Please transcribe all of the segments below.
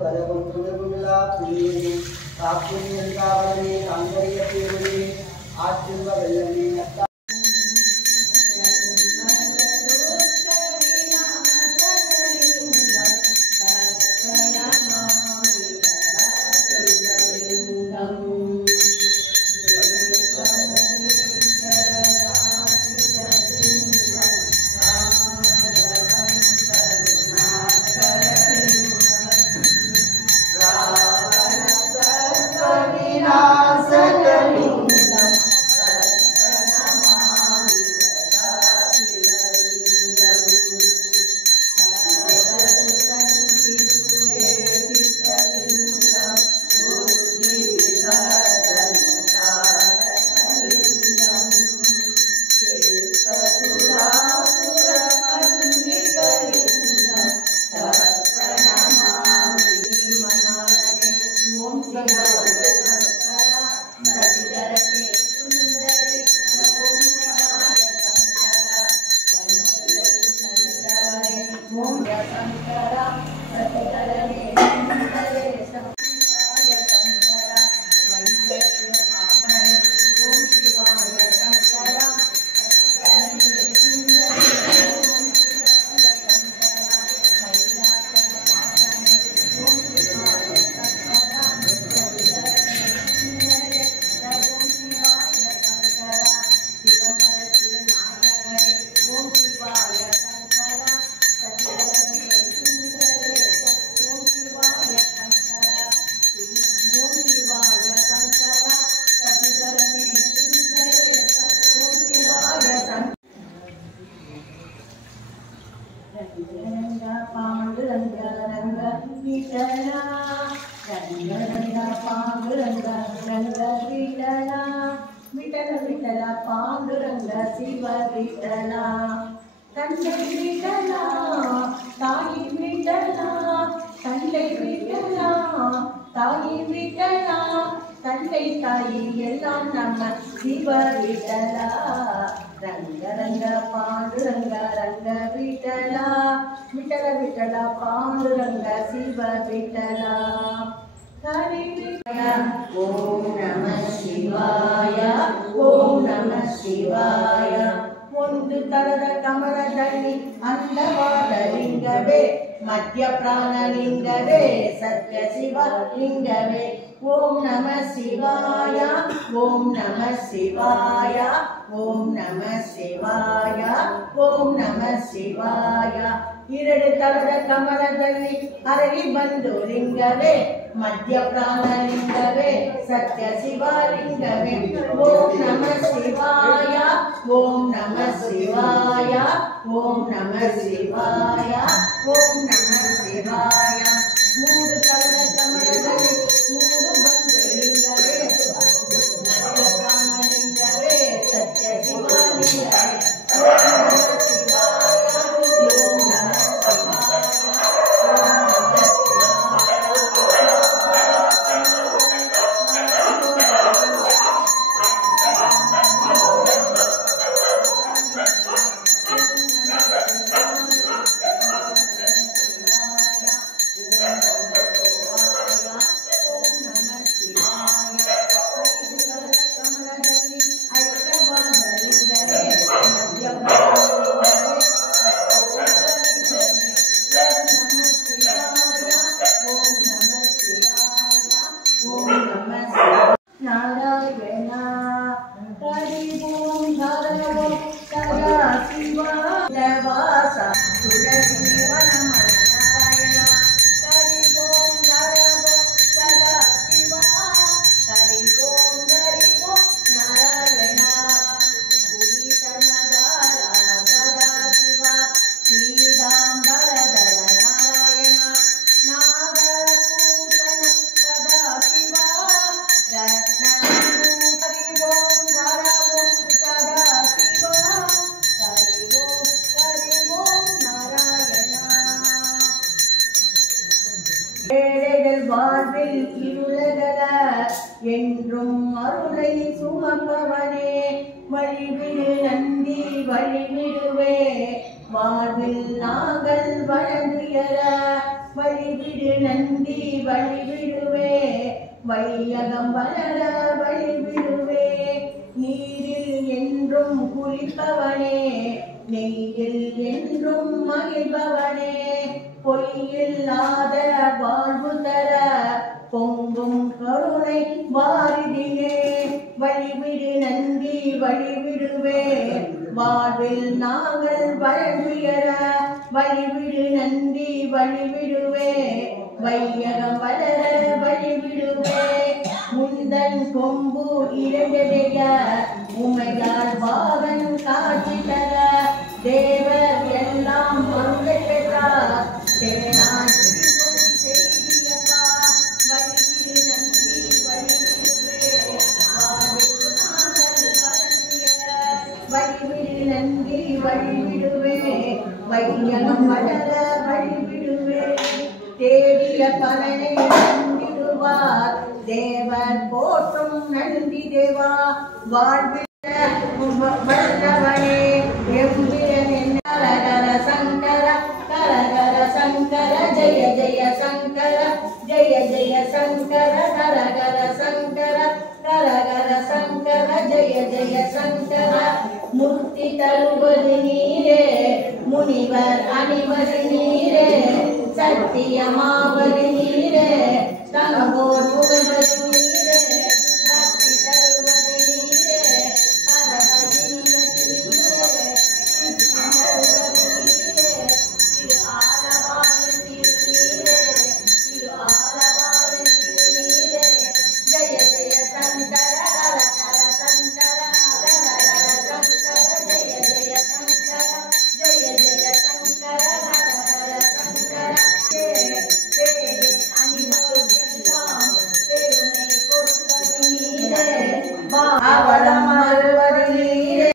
வரவும் துணர்வுமில்லா புலியே காப்பும் என்றாவலே தங்கரிய தீர்வே ஆற்றுவ வெள்ளமே நத்தா पांडुरंगा शिव विठला तंडை विठला ताई विठला तंडை विठला ताई विठला तंडை ताई எல்லாம் நம்ம शिव विठला रंग रंग पांडुरंगा रंग विठला विठला विठला पांडुरंगा शिव विठला ओम नमः शिवाय ओम नमः शिवाय मुंडु तलद कमलदल्लि अंडवादलिंगवे मध्य प्राणलिंगवे सत्य शिवलिंगवे ओम नमः शिवाय ओम नमः शिवाय ओम नमः शिवाय ओम नमः शिवाय इरडु तलद कमलदल्लि अरळि बंदु लिंगवे मध्य प्राणलिंगवे सत्य शिवलिंगवे ओम नमः शिवाय ओम नमः शिवाय ओम नमः शिवाय ओम नमः शिवाय मूडु तलद कमलदल्लि मूडु बंदु लिंगवे मध्य प्राणलिंगवे सत्य शिवलिंगवे ओम नमः शिवाय ओम नमः என்றும் அருளை சுமப்பவனே வழிவிடு நந்தி வழிவிடுவே வாழ்வில் நாங்கள் வழங்குகிற வழிவிடு நந்தி வழிவிடுவே வையகம் வளர வழிவிடுவே நீரில் என்றும் குளிப்பவனே நெய்யில் என்றும் மகிழ்பவனே பொய்யில்லாத வாழ்வு தர பொங்கும் கருணை வாரிதியே வழிவிடு நந்தி வழிவிடுவே வாழ்வில் நாங்கள் வழியுயர வழிவிடு நந்தி வழிவிடுவே வையகம் வளர வழிவிடுவே முந்தன் கொம்பு இரண்டடைய உமையால் பாவன் காட்சி தர தேவர் எல்லாம் பொருளை பெற்றார் தேனாய் செய்தியப்பா வழிவிடு நந்தி வழிவிடுவே வாழ்வில் நாங்கள் வழியுயர வழிவிடு நந்தி வழிவிடுவே வையகம் வளர வழிவிடுவே தேடிய பலனை நந்திடுவார் தேவர் போற்றும் நந்தி தேவா வாழ்வில் வல்லவனே எம்பிரன் கரகர சங்கர ஜெய ஜெய சங்கர ஜெய ஜெய சங்கர கரகர சங்கர ஜெய ஜெய சங்கர முக்தி தருவது நீரே முனிவர் அணிவது நீரே சத்தியமாவது நீரே தங்கோர் புகழ்வது நீரே பக்தி தருவது நீரே பரமதினியது நீரே சித்தி தருவது நீரே திரு ஆலவாயின் திருநீரே திரு ஆலவாயின் திருநீரே ஜெய ஜெய சங்கர ஹர ஹர சங்கர ஹர ஹர சங்கர ஜெய ஜெய சங்கர ஜெய ஜெய சங்கர ஹர ஹர சங்கர அவலம் அருவது நீரே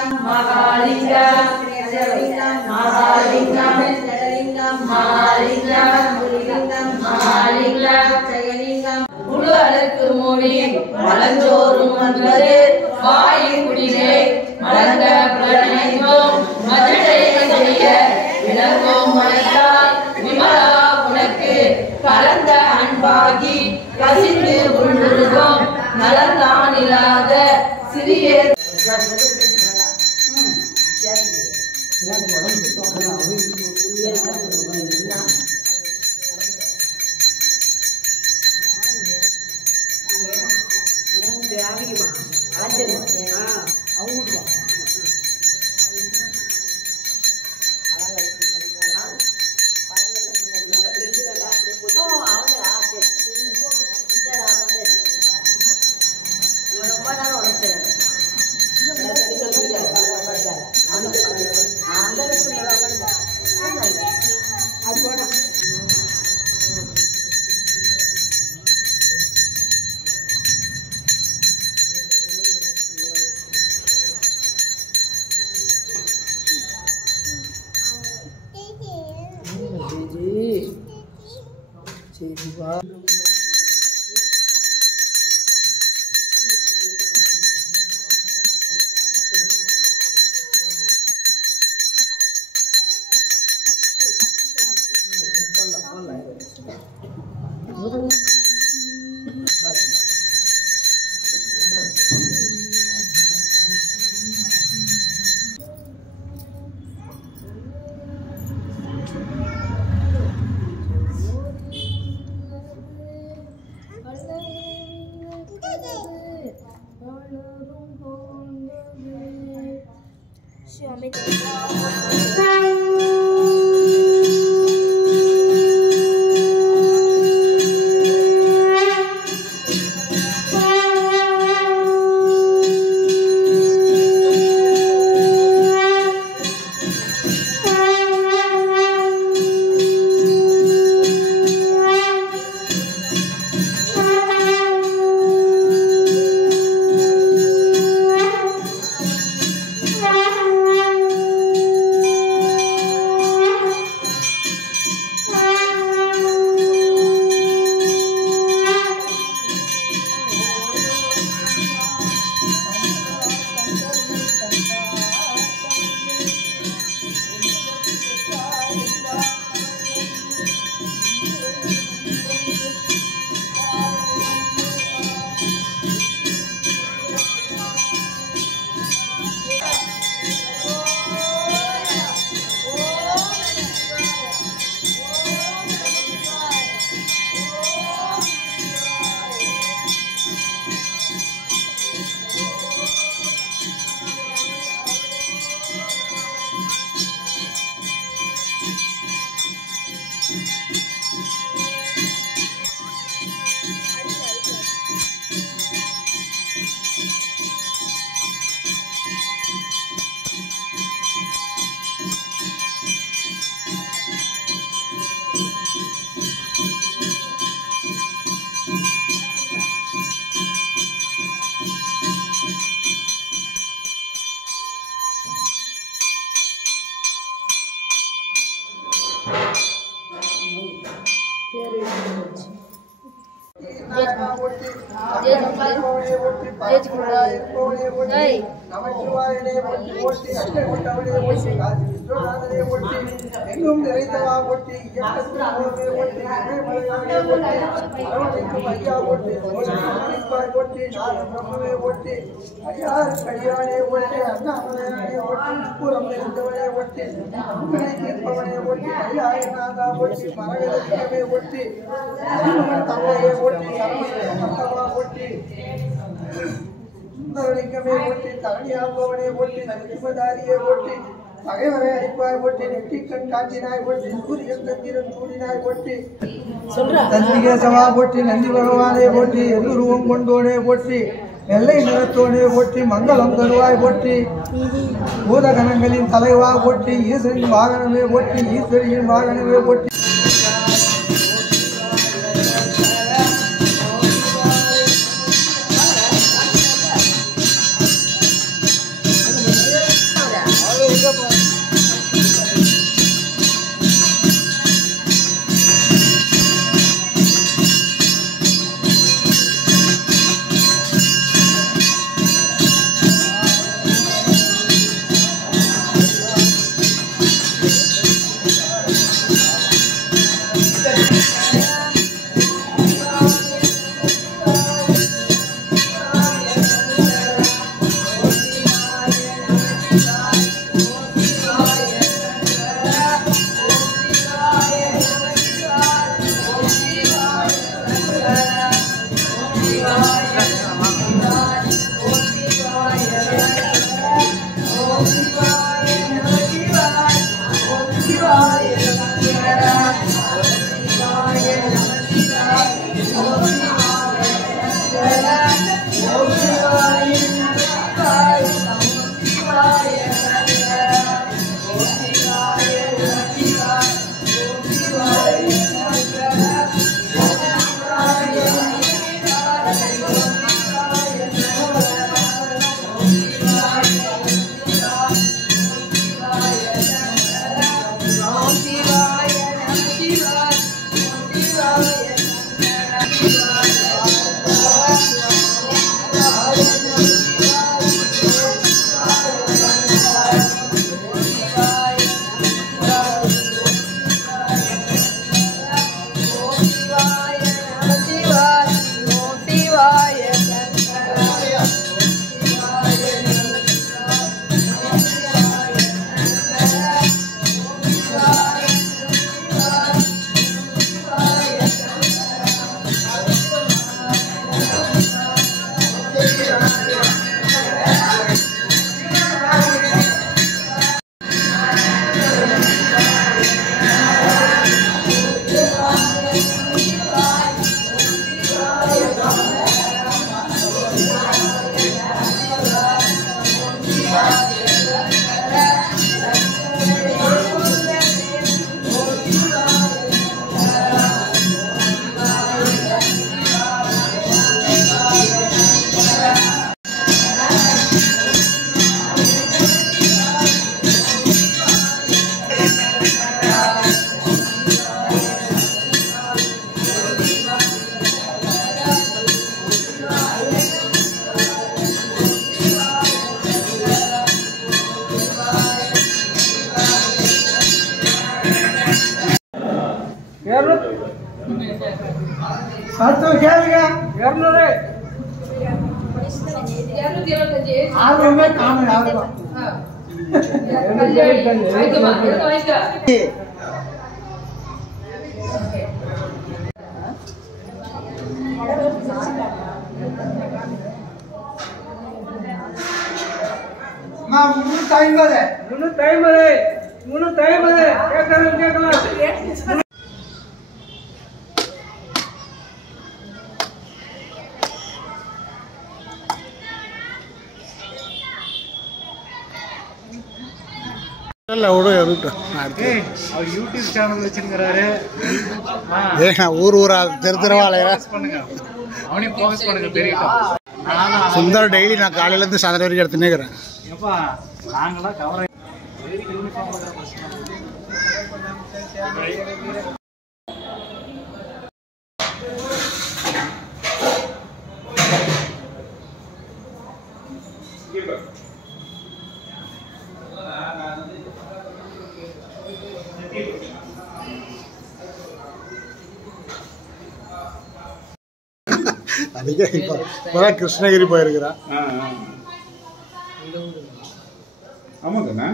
Mahalingam, Mahalingam, Mahalingam, Mahalingam, Mahalingam, முழு அழகு மொழி மலஞ்சோறும் வந்தது வாயின் குடிலே மலர்ந்த புலனைந்தோம் மஜடை செய்ய விளங்கும் மலையால் விமலா உனக்கு கலந்த அன்பாகி கசிந்து உள்முருகம் நலந்தான் இல்லாத சிறிய நந்தி பகவானே போற்றி எல்லோருவம் கொண்டோனே போற்றி எல்லை நிறத்தோனே போற்றி மங்களம் தருவாய் போற்றி பூதகணங்களின் தலைவா போற்றி ஈஸ்வரின் வாகனமே போற்றி ஈஸ்வரியின் வாகனமே போற்றி அடுத்து கேளுங்க 200 ஆர்வமே காணும் யாருக்கும் கேட்கலாம் யூடியூப் சேனல் வச்சிருக்கிறாரு. ஊர் ஊரா தெருவாளைய அவனையும் போக்கஸ் பண்ணுங்க தெரியும். சுந்தர் டெய்லி நான் காலையில இருந்து சாயந்தரம் வரைக்கும் எடுத்துனே இருக்கிறேன். நாங்களாம் கவரை அதுக்கே இப்பதான் கிருஷ்ணகிரி போயிருக்கிறான். ஆமாங்கண்ணா